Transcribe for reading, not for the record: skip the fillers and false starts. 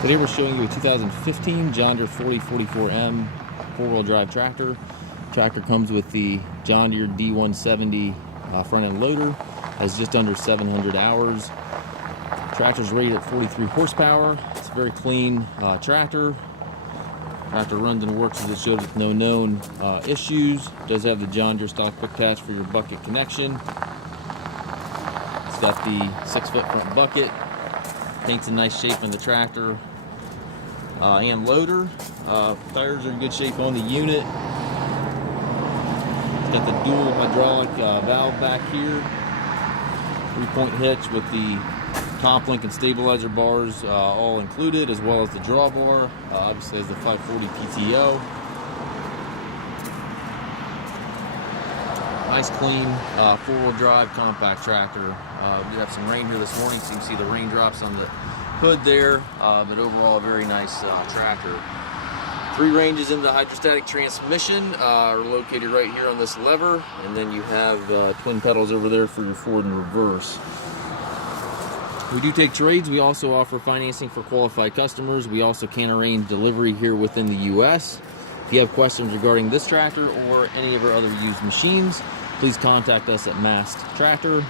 Today we're showing you a 2015 John Deere 4044M four-wheel drive tractor. Tractor comes with the John Deere D170 front-end loader. Has just under 700 hours. Tractor's rated at 43 horsepower. It's a very clean tractor. Tractor runs and works as it should with no known issues. Does have the John Deere stock quick attach for your bucket connection. It's got the 6-foot front bucket. Paint's in nice shape on the tractor and loader. Tires are in good shape on the unit. It's got the dual hydraulic valve back here. 3-point hitch with the top link and stabilizer bars all included, as well as the drawbar. Obviously has the 540 PTO. Nice clean four-wheel drive compact tractor. We did have some rain here this morning, so you can see the raindrops on the hood there, but overall a very nice tractor. 3 ranges in the hydrostatic transmission are located right here on this lever, and then you have twin pedals over there for your forward and reverse. We do take trades. We also offer financing for qualified customers. We also can arrange delivery here within the U.S. If you have questions regarding this tractor or any of our other used machines, please contact us at Mast Tractor.